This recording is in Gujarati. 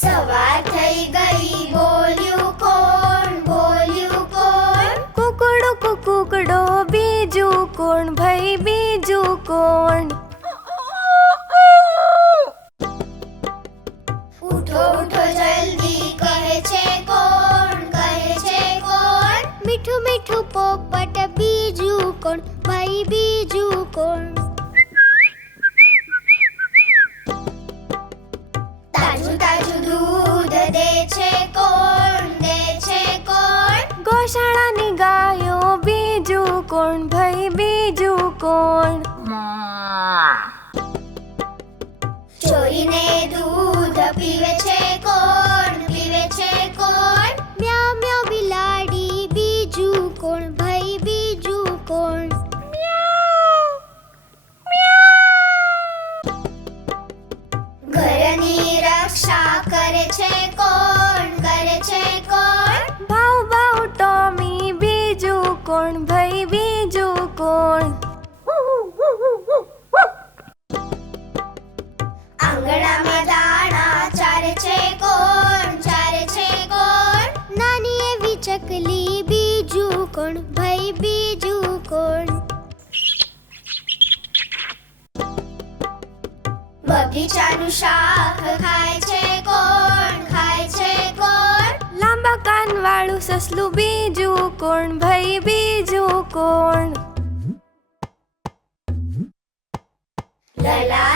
સવાર થઈ ગઈ, બોલ્યું કોણ, બોલ્યું કોણ? કુકડો કુકડો, બીજું કોણ ભાઈ, બીજું કોણ? ઉઠો ઉઠો જલ્દી, કહે છે કોણ, કહે છે કોણ? મીઠું મીઠું પોપટ, બીજું કોણ ભાઈ, બીજું કોણ? તાજું તાજું દૂધ દે છે કોણ, દે છે કોણ? ગૌશાળાની ગાયો, બીજું કોણ ભાઈ, બીજું કોણ? ચોરીને દૂધ પીવે છે કોણ, પીવે છે કોણ? મ્યાઉ મ્યાઉ બિલાડી, બીજું કોણ ભાઈ, બીજું કોણ? ઘરની રક્ષા કરે છે કોણ, કરે છે કોણ? ભાવ ભાવ ટોમી, બીજું કોણ ભાઈ, બીજું કોણ? આંગણામાં દાણા ચારે છે કોણ, ચારે છે કોણ? નાની એવી ચકલી, બીજું કોણ ભાઈ, બીજું કોણ? બગીચાનું શાક ખાય છે કોણ, ખાય છે કોણ? લાંબા કાન વાળું સસલું, બીજું કોણ ભાઈ, બીજું કોણ? લલા